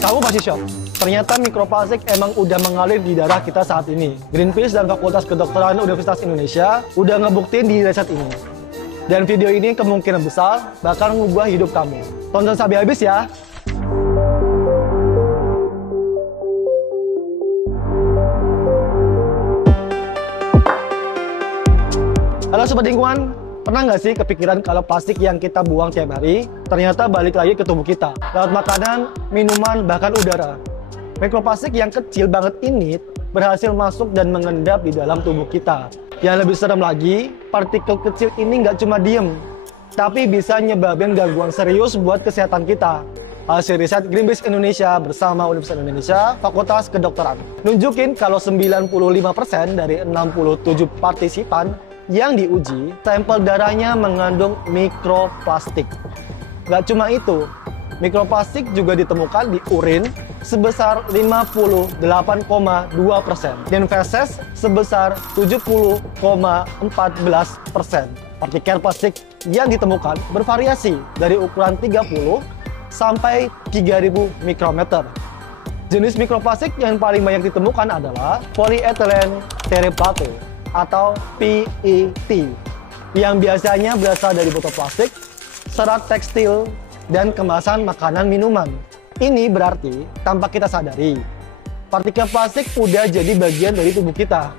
Kamu pasti shock. Ternyata mikroplastik emang udah mengalir di darah kita saat ini. Greenpeace dan Fakultas Kedokteran Universitas Indonesia udah ngebuktiin di riset ini. Dan video ini kemungkinan besar bakal mengubah hidup kamu. Tonton sampai habis ya. Halo Sobat Lingkungan, pernah nggak sih kepikiran kalau plastik yang kita buang tiap hari ternyata balik lagi ke tubuh kita lewat makanan, minuman, bahkan udara? Mikroplastik yang kecil banget ini berhasil masuk dan mengendap di dalam tubuh kita. Yang lebih serem lagi, partikel kecil ini nggak cuma diem, tapi bisa nyebabin gangguan serius buat kesehatan kita. Hasil riset Greenpeace Indonesia bersama Universitas Indonesia Fakultas Kedokteran nunjukin kalau 95% dari 67 partisipan yang diuji, sampel darahnya mengandung mikroplastik. Gak cuma itu, mikroplastik juga ditemukan di urin sebesar 58,2% dan feses sebesar 70,14%. Partikel plastik yang ditemukan bervariasi dari ukuran 30 sampai 3000 mikrometer. Jenis mikroplastik yang paling banyak ditemukan adalah polyethylene terephthalate atau PET yang biasanya berasal dari botol plastik, serat tekstil, dan kemasan makanan minuman. Ini berarti tanpa kita sadari, partikel plastik udah jadi bagian dari tubuh kita.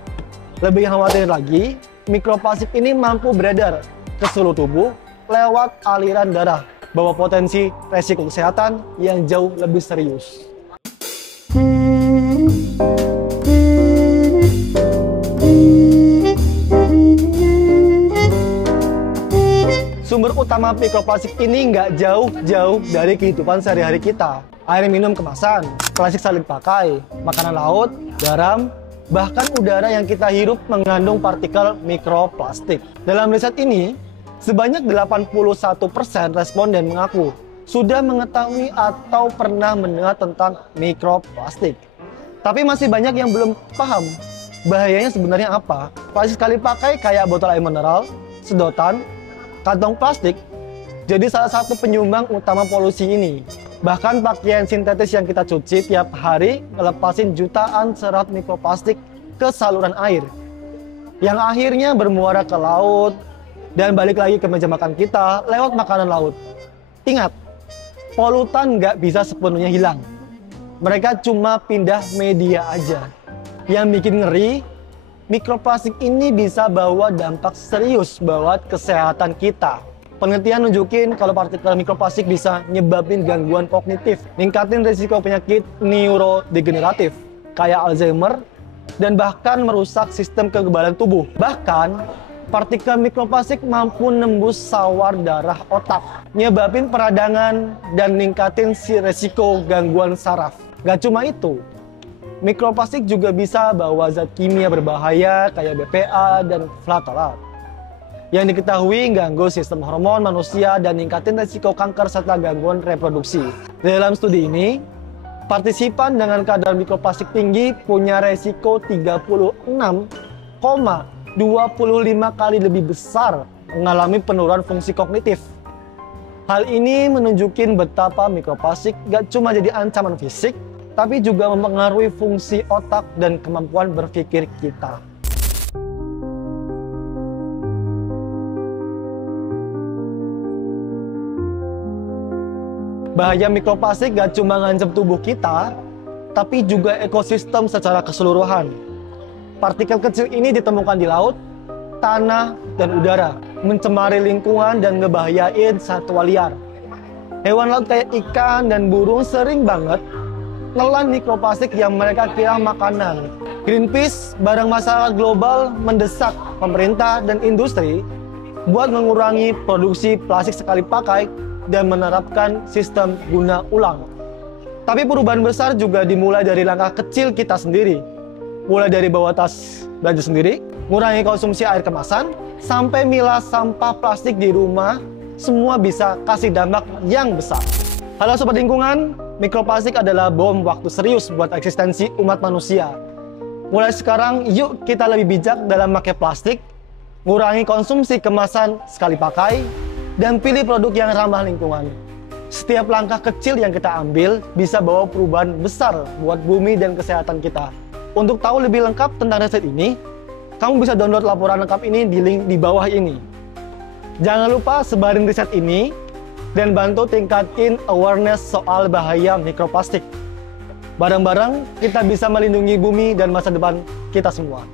Lebih khawatir lagi, mikroplastik ini mampu beredar ke seluruh tubuh lewat aliran darah, bawa potensi resiko kesehatan yang jauh lebih serius. Sumber utama mikroplastik ini nggak jauh-jauh dari kehidupan sehari-hari kita. Air minum kemasan, plastik salin pakai, makanan laut, garam, bahkan udara yang kita hirup mengandung partikel mikroplastik. Dalam riset ini, sebanyak 81% responden mengaku sudah mengetahui atau pernah mendengar tentang mikroplastik. Tapi masih banyak yang belum paham bahayanya sebenarnya apa. Plastik sekali pakai kayak botol air mineral, sedotan, kantong plastik jadi salah satu penyumbang utama polusi ini. Bahkan pakaian sintetis yang kita cuci tiap hari ngelepasin jutaan serat mikroplastik ke saluran air yang akhirnya bermuara ke laut dan balik lagi ke meja makan kita lewat makanan laut. Ingat, polutan nggak bisa sepenuhnya hilang. Mereka cuma pindah media aja. Yang bikin ngeri, mikroplastik ini bisa bawa dampak serius buat kesehatan kita. Penelitian nunjukin kalau partikel mikroplastik bisa nyebabin gangguan kognitif, ningkatin risiko penyakit neurodegeneratif kayak Alzheimer, dan bahkan merusak sistem kekebalan tubuh. Bahkan, partikel mikroplastik mampu nembus sawar darah otak, nyebabin peradangan dan ningkatin risiko gangguan saraf. Gak cuma itu, mikroplastik juga bisa bawa zat kimia berbahaya kayak BPA dan ftalat yang diketahui ganggu sistem hormon manusia dan ningkatin risiko kanker serta gangguan reproduksi. Dalam studi ini, partisipan dengan kadar mikroplastik tinggi punya risiko 36,25 kali lebih besar mengalami penurunan fungsi kognitif. Hal ini menunjukkan betapa mikroplastik gak cuma jadi ancaman fisik, tapi juga mempengaruhi fungsi otak dan kemampuan berpikir kita. Bahaya mikroplastik gak cuma ngancam tubuh kita, tapi juga ekosistem secara keseluruhan. Partikel kecil ini ditemukan di laut, tanah, dan udara, mencemari lingkungan dan ngebahayain satwa liar. Hewan laut kayak ikan dan burung sering banget nelan mikroplastik yang mereka kira makanan. Greenpeace bareng masyarakat global mendesak pemerintah dan industri buat mengurangi produksi plastik sekali pakai dan menerapkan sistem guna ulang. Tapi perubahan besar juga dimulai dari langkah kecil kita sendiri. Mulai dari bawa tas belanja sendiri, mengurangi konsumsi air kemasan, sampai milah sampah plastik di rumah, semua bisa kasih dampak yang besar. Halo Sobat Lingkungan, mikroplastik adalah bom waktu serius buat eksistensi umat manusia. Mulai sekarang, yuk kita lebih bijak dalam pakai plastik, ngurangi konsumsi kemasan sekali pakai, dan pilih produk yang ramah lingkungan. Setiap langkah kecil yang kita ambil bisa bawa perubahan besar buat bumi dan kesehatan kita. Untuk tahu lebih lengkap tentang riset ini, kamu bisa download laporan lengkap ini di link di bawah ini. Jangan lupa sebarin riset ini dan bantu tingkatin awareness soal bahaya mikroplastik. Bareng-bareng kita bisa melindungi bumi dan masa depan kita semua.